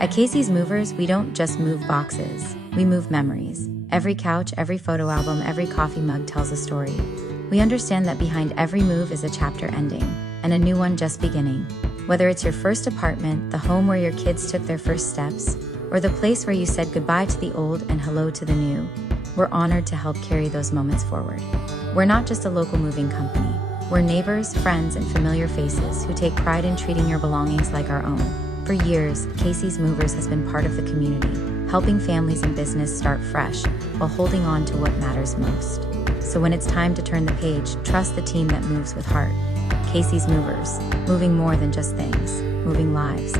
At Casey's Movers, we don't just move boxes, we move memories. Every couch, every photo album, every coffee mug tells a story. We understand that behind every move is a chapter ending, and a new one just beginning. Whether it's your first apartment, the home where your kids took their first steps, or the place where you said goodbye to the old and hello to the new, we're honored to help carry those moments forward. We're not just a local moving company. We're neighbors, friends, and familiar faces who take pride in treating your belongings like our own. For years, Casey's Movers has been part of the community, helping families and business start fresh while holding on to what matters most. So when it's time to turn the page, trust the team that moves with heart. Casey's Movers, moving more than just things, moving lives.